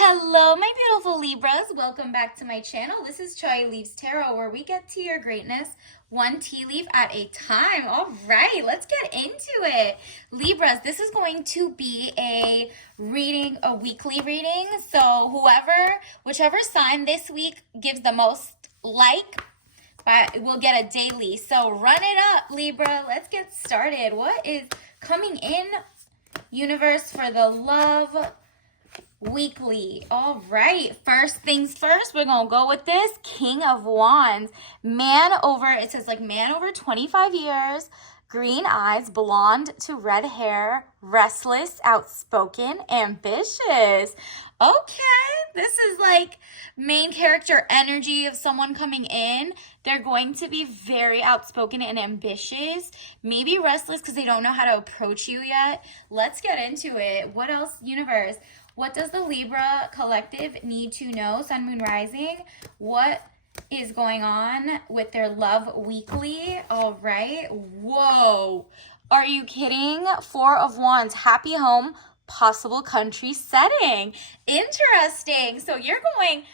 Hello, my beautiful Libras. Welcome back to my channel. This is Chai Leaves Tarot, where we get to your greatness one tea leaf at a time. All right, let's get into it. Libras, this is going to be a weekly reading. So whichever sign this week gives the most we'll get a daily. So run it up, Libra. Let's get started. What is coming in, universe, for the love weekly? All right, first things first, we're gonna go with this King of Wands. It says man over 25 years, green eyes, blonde to red hair, restless, outspoken, ambitious. Okay, this is like main character energy of someone coming in. They're going to be very outspoken and ambitious, maybe restless because they don't know how to approach you yet. Let's get into it. What else, universe? What does the Libra collective need to know? Sun, Moon, Rising. What is going on with their love weekly? All right. Whoa. Are you kidding? Four of Wands. Happy home, possible country setting. Interesting. So you're gonna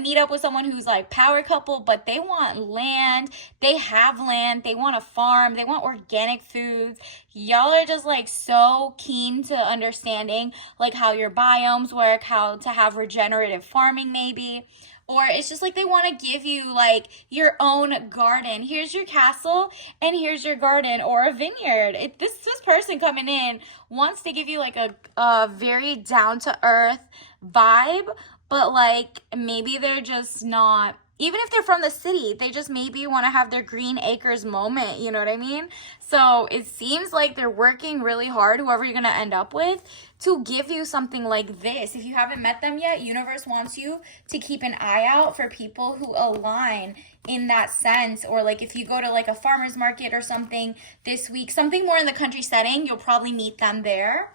meet up with someone who's like power couple, but they want land, they have land, they want a farm, they want organic foods. Y'all are just like so keen to understanding like how your biomes work, how to have regenerative farming maybe. Or it's just like they want to give you like your own garden. Here's your castle and here's your garden or a vineyard. This person coming in wants to give you like a very down to earth vibe, but like maybe they're just not, even if they're from the city, they just maybe want to have their green acres moment, you know what I mean? So it seems like they're working really hard, whoever you're going to end up with, to give you something like this. If you haven't met them yet, universe wants you to keep an eye out for people who align in that sense. Or like if you go to like a farmer's market or something this week, something more in the country setting, you'll probably meet them there.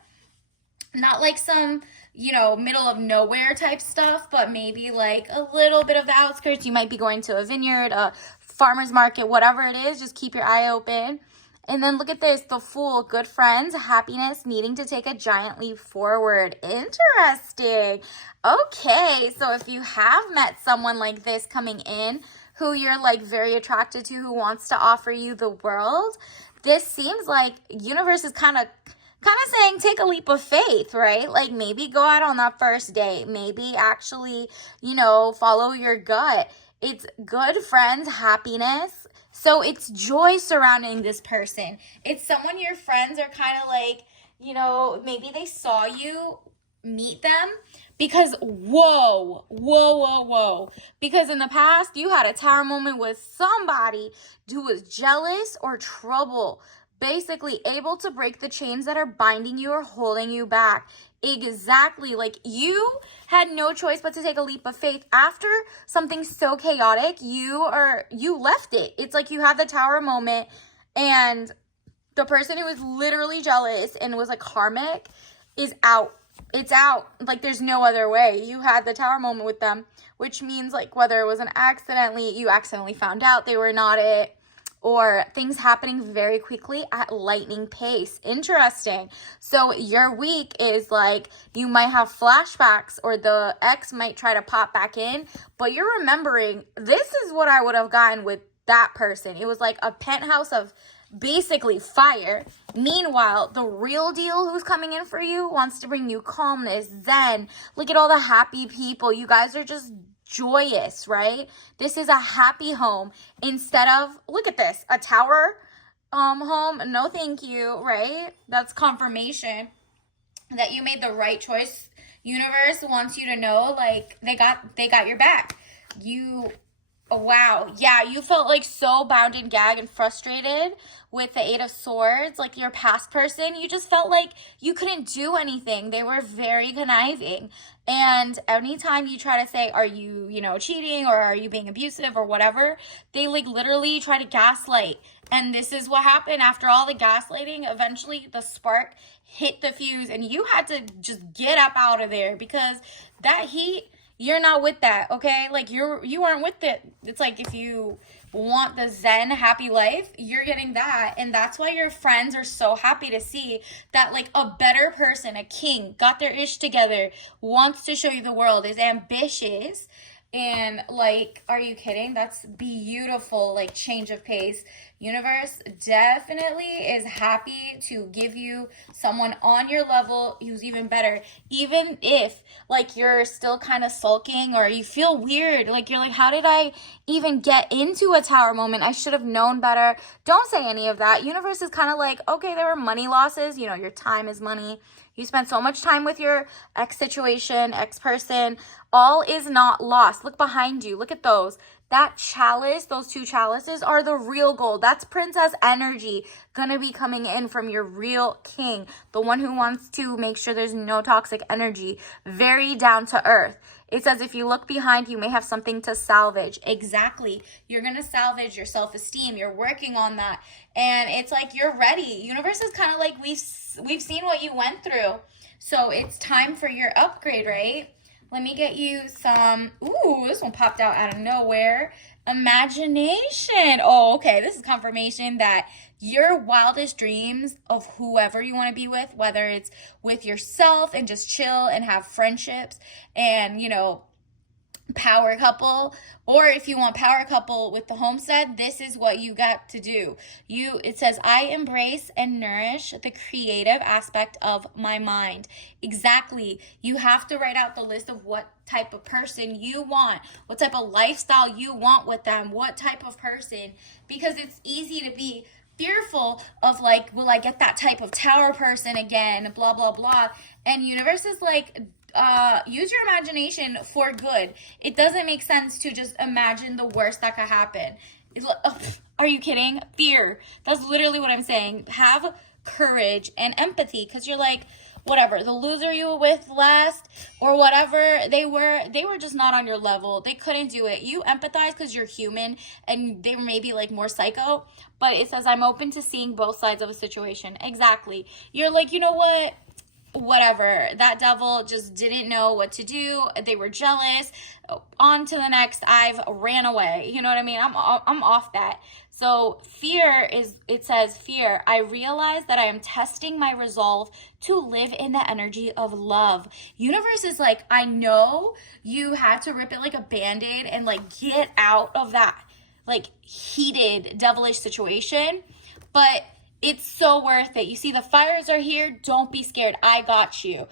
Not like some, middle of nowhere type stuff, but maybe like a little bit of the outskirts. You might be going to a vineyard, a farmer's market, whatever it is. Just keep your eye open. And then look at this, the Fool, good friends, happiness, needing to take a giant leap forward. Interesting. Okay, so if you have met someone like this coming in who you're like very attracted to, who wants to offer you the world, this seems like universe is kind of saying take a leap of faith, right? Like maybe go out on that first date, maybe actually, follow your gut. It's good friends, happiness. So it's joy surrounding this person. It's someone your friends are kind of like, maybe they saw you meet them because whoa. Because in the past, you had a tower moment with somebody who was jealous or trouble, basically able to break the chains that are binding you or holding you back. Exactly. Like you had no choice but to take a leap of faith after something so chaotic. You left it. It's like you had the tower moment and the person who was literally jealous and was like karmic is out. It's out. Like there's no other way. You had the tower moment with them, which means like whether it was you accidentally found out they were not it, or things happening very quickly at lightning pace. Interesting. So your week is like you might have flashbacks or the ex might try to pop back in, but you're remembering this is what I would have gotten with that person. It was like a penthouse of basically fire. Meanwhile, the real deal who's coming in for you wants to bring you calmness, zen. Look at all the happy people. You guys are just joyous, right? This is a happy home instead of, look at this, a tower home. No thank you, right? That's confirmation that you made the right choice. Universe wants you to know like they got your back. Wow. Yeah, you felt like so bound and gagged and frustrated with the Eight of Swords, like your past person. You just felt like you couldn't do anything. They were very conniving. And anytime you try to say, are you, cheating or are you being abusive or whatever, they like literally try to gaslight. And this is what happened after all the gaslighting. Eventually the spark hit the fuse and you had to just get up out of there because that heat, you're not with that, okay? Like you weren't with it. It's like if you want the zen happy life, you're getting that. And that's why your friends are so happy to see that like a better person, a king, got their ish together, wants to show you the world, is ambitious. And like, are you kidding? That's beautiful, like change of pace. Universe definitely is happy to give you someone on your level who's even better. Even if like you're still kind of sulking or you feel weird, like you're like, how did I even get into a tower moment? I should have known better. Don't say any of that. Universe is kind of like, okay, there were money losses. You know, your time is money. You spent so much time with your ex situation, ex person. All is not lost. Look behind you. Look at those. That chalice, those two chalices are the real gold. That's princess energy gonna be coming in from your real king. The one who wants to make sure there's no toxic energy. Very down to earth. It says if you look behind, you may have something to salvage. Exactly. You're going to salvage your self-esteem. You're working on that. And it's like you're ready. Universe is kind of like we've seen what you went through. So it's time for your upgrade, right? Let me get you some. Ooh, this one popped out of nowhere. Imagination. Oh, okay. This is confirmation that your wildest dreams of whoever you want to be with, whether it's with yourself and just chill and have friendships and, you know, power couple, or if you want power couple with the homestead, this is what you got to do. It says, I embrace and nourish the creative aspect of my mind. Exactly. You have to write out the list of what type of person you want, what type of lifestyle you want with them, what type of person, because it's easy to be fearful of like, will I get that type of tower person again, blah, blah, blah. And universe is like, use your imagination for good. It doesn't make sense to just imagine the worst that could happen. Are you kidding? Fear. That's literally what I'm saying. Have courage and empathy, because you're like, whatever, the loser you were with last or whatever they were just not on your level. They couldn't do it. You empathize because you're human and they may be like more psycho, but it says I'm open to seeing both sides of a situation. Exactly. You're like, you know what? Whatever, that devil just didn't know what to do. They were jealous. On to the next. I've ran away. You know what I mean? I'm off that. So fear is, it says fear. I realize that I am testing my resolve to live in the energy of love. Universe is like, I know you had to rip it like a band-aid and like get out of that like heated devilish situation, but it's so worth it. You see, the fires are here. Don't be scared. I got you.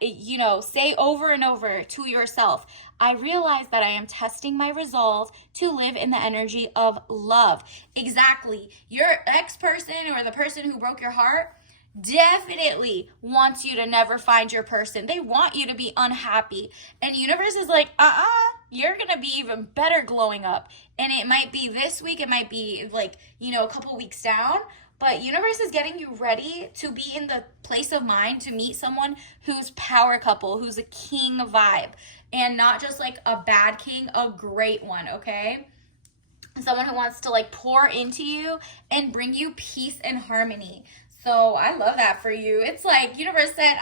You know, say over and over to yourself, I realize that I am testing my resolve to live in the energy of love. Exactly. Your ex-person or the person who broke your heart definitely wants you to never find your person. They want you to be unhappy. And universe is like, you're going to be even better glowing up. And it might be this week. It might be like, you know, a couple weeks down. But universe is getting you ready to be in the place of mind to meet someone who's power couple, who's a king vibe, and not just like a bad king, a great one, okay? Someone who wants to like pour into you and bring you peace and harmony. So I love that for you. It's like universe said,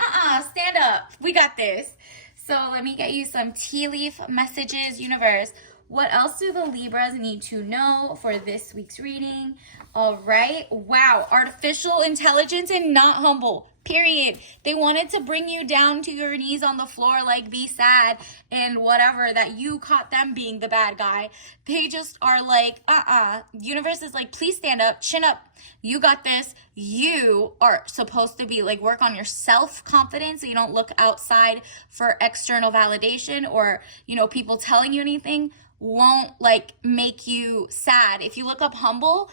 stand up. We got this. So let me get you some tea leaf messages, universe. What else do the Libras need to know for this week's reading? All right. Wow. Artificial intelligence and not humble. Period. They wanted to bring you down to your knees on the floor, like be sad and whatever, that you caught them being the bad guy. They just are like, Universe is like, please stand up, chin up. You got this. You are supposed to be like, work on your self-confidence so you don't look outside for external validation or, you know, people telling you anything won't like make you sad. If you look up humble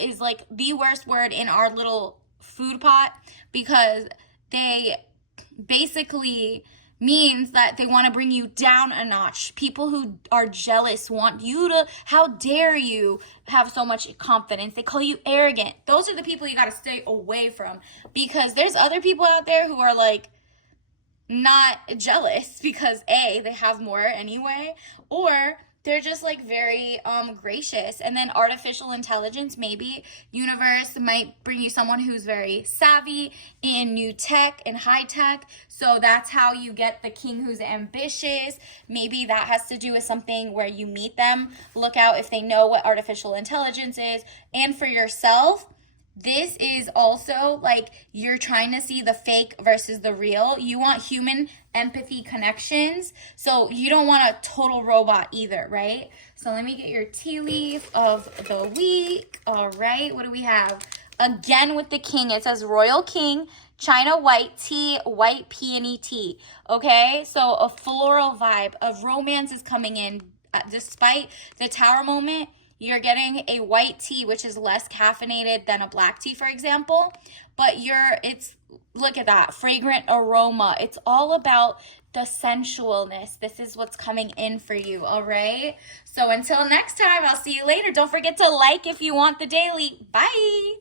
is like the worst word in our little food pot, because they basically means that they want to bring you down a notch. People who are jealous want you to, how dare you have so much confidence? They call you arrogant. Those are the people you got to stay away from, because there's other people out there who are like not jealous because A, they have more anyway, or they're just like very gracious. And then artificial intelligence, maybe universe might bring you someone who's very savvy in new tech and high tech. So that's how you get the king who's ambitious. Maybe that has to do with something where you meet them. Look out if they know what artificial intelligence is. And for yourself, this is also like you're trying to see the fake versus the real. You want human empathy connections. So you don't want a total robot either, right? So let me get your tea leaf of the week. All right, what do we have? Again with the king, it says Royal King, China white tea, white peony tea. Okay, so a floral vibe of romance is coming in. Despite the tower moment, you're getting a white tea, which is less caffeinated than a black tea, for example. But look at that, fragrant aroma. It's all about the sensualness. This is what's coming in for you, all right? So until next time, I'll see you later. Don't forget to like if you want the daily. Bye.